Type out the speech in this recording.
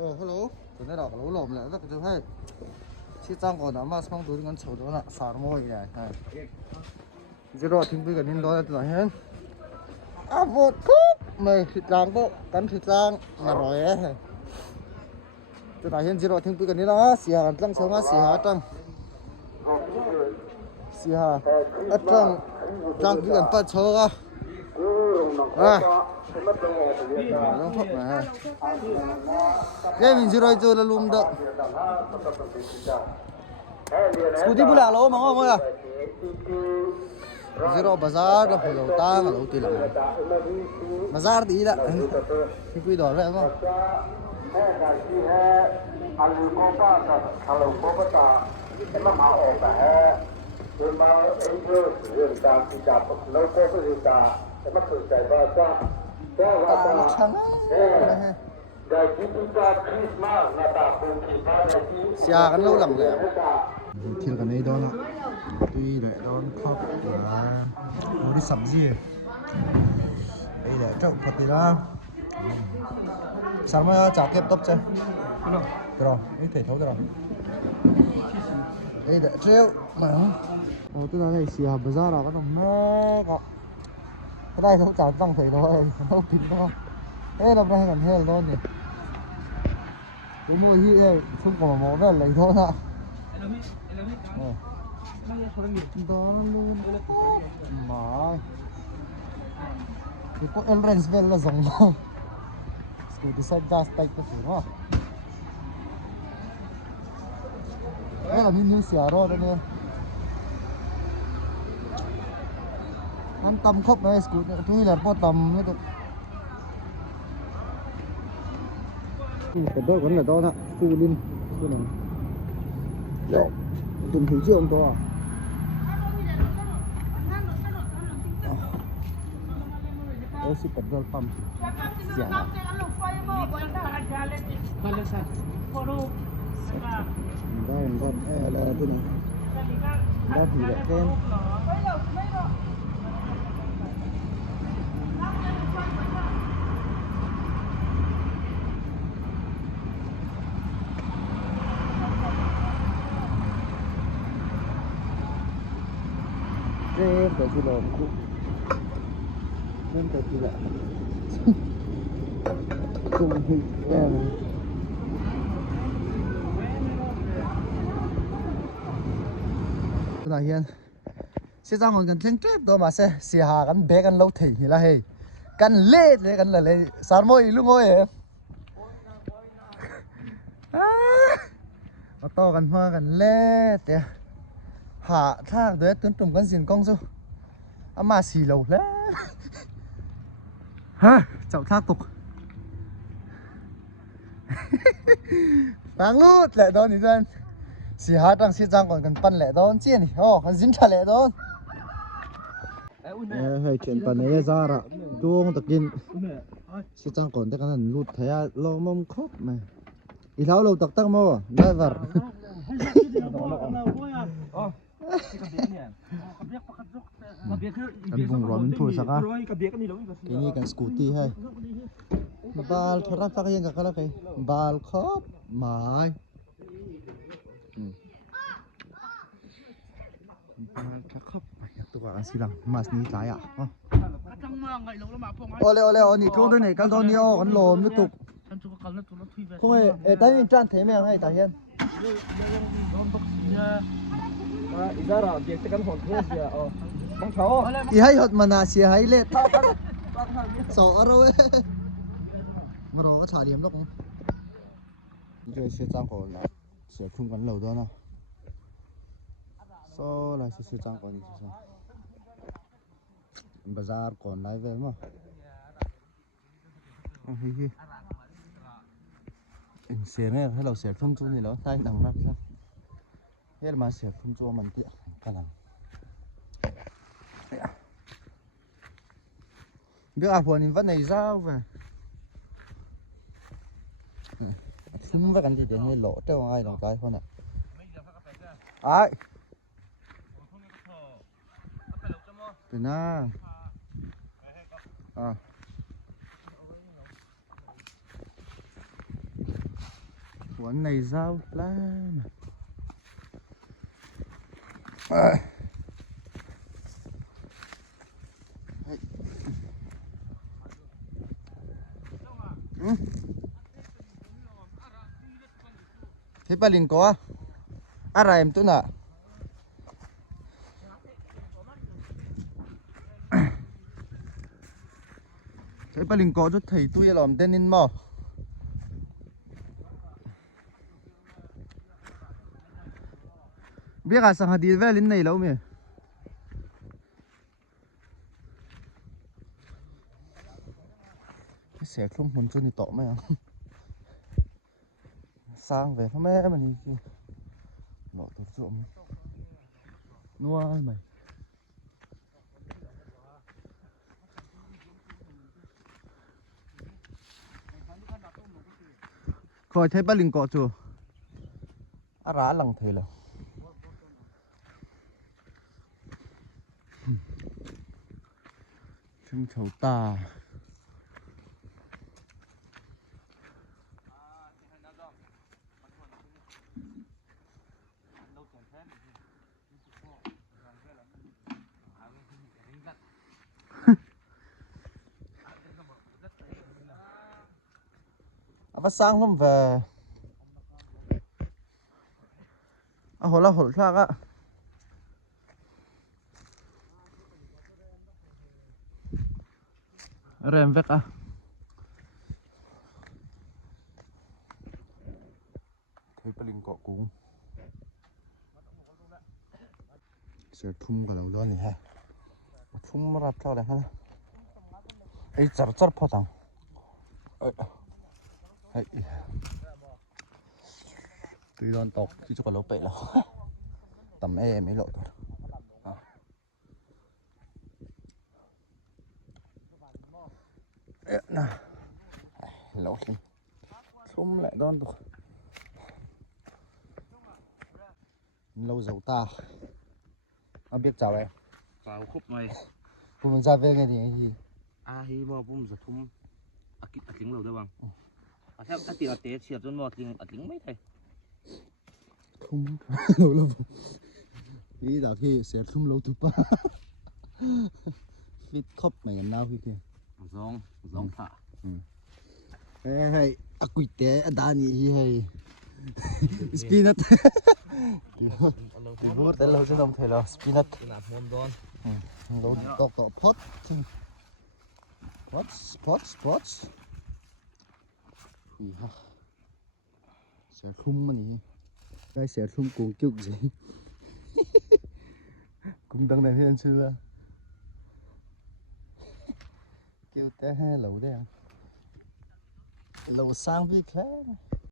hello. Tôi nói đọc lỗ lồm lại rất là hay. Chị trang còn đã mà xong tôi ngắn sầu đó là xả môi này. Giờ đó thì bây giờ nên đó là hết. À một cúp mày thịt rang bộ cắn thịt rang mà rồi ấy. Tôi nói hiện giờ đó thì bây giờ nên đó xì hà trăng sớm á xì hà trăng. Xì hà ớt trăng trăng bây giờ bắt sâu á. Nó phật mà. Cái mình giờ rồi là luôn đó. Scooty pula lo mga mo ya. Zero bazaar da ho ta ma lo ti la. Bazaar di da. Ki kui dor ra mo. Xia kan lâu lằng lẹ. Thiên cái này đó nè, tuy lại đó khóc là nó đi sắm gì, đây là trộn Phật thì đó, sáng mai chả kẹp tóc chưa, rồi, cái thể thấu rồi, đây là treo mà không, tức là này xì hạt bây giờ là cái đồng nó có, cái đây không chả tăng thấy thôi, không tính đâu, thế là đây còn hell luôn nhỉ, cái mùi hi này không có mỏ cái lấy thôi ạ. Đó luôn mà thì có entrance vel là giống không scooty side gas type cái thứ đó đây là mini xả rồi đây nè anh tầm khóc này scooty tuy là có tầm như thế cái đó vẫn là đó nè phu linh cái này đấy từng thị trường to à. Đây là petrol pump. Dạ. Đây là thế này. Đây thì lại thêm. Thêm cái gì đó cũng nên cái gì lại cùng thì là hiền sẽ ra một cái trip đó mà sẽ xì hà gắn bé gắn lâu thỉnh thì là hề gắn lê để gắn là lê sáng môi lúc ngồi em to gắn hoa gắn lê để hạ thang đấy tuấn trùng gắn xin công su mà xì lầu lắm ha chậu thác tục đáng lút lẹ đó thì dân xì hát đang xì giang còn cần pan lẹ đó chi này còn dính trả lẹ đó hay chuyện pan này ra rồi chuông tập kinh xì giang còn cái này lút thấy lo mông khóc mà đi tháo lâu tắc tắc mò driver kan bung romin phu saka ini kan scooty hai bal thora pak yang kakala kai bal khop mai bal khop tu kan silang mas ni tai à ole ole oni thong đây này kan thong ni o kan lom nu tuk không ai tai min tran thế mẹ hay tai hiền Izara object kan hon thế gì à bang tháo hay hot mana xì hay lết sọ rồi mà rồi có xả điểm đó không chơi xe trang còn là sẽ không gắn lầu đó nào so là xe trang còn gì sao bazaar còn lại về mà hay gì xe này hay là xe không chú này đó tay đằng nắp sao hết mà xe không cho mình tiện cả lắm biết à phần vẫn này ra về không phải cái gì để hay lỗ treo ai đồng cái con này ai từ na à quán này rau lắm. Thế bà linh có à ra em tôi nè thế bà linh có chút thầy tôi làm tên in mà biết à sang đi về lên này lâu mày cái xe không muốn cho đi tỏ mày à sang về thăm mẹ mình đi nọ tôi trộm nuôi mày khỏi thấy bà linh có chưa à rá lằng thầy là trưng chầu ta bắt sang lắm về à hồi là hồi khác á rèm vét à thấy bà linh cọ cũng sẽ thum cả đầu đó này ha thum ra theo này ha ấy chở chở phao thằng ấy tuy đòn tộc chứ cho cả lỗ bể là tầm mấy lộ thôi nè lỗ xin thum lại đòn thôi lâu dấu ta nó biết chào em vào khúc này cùng ra về cái gì hi mà bùm giật thum tiếng lâu đấy bằng theo các tiền tế chiết cho nó tiếng mấy thầy không lâu lâu ý đạo thì sẽ không lâu thứ ba fit khóc mày nào kia giống thả hay quỷ té đa nhị hay spinach thì bữa tới lâu chứ không thể là spinach lâu to pot gì ha sẽ khung mà nhỉ đây sẽ khung cuồng kiểu gì cũng đang này hiện xưa kêu té hai lẩu đây à lẩu sang vi khác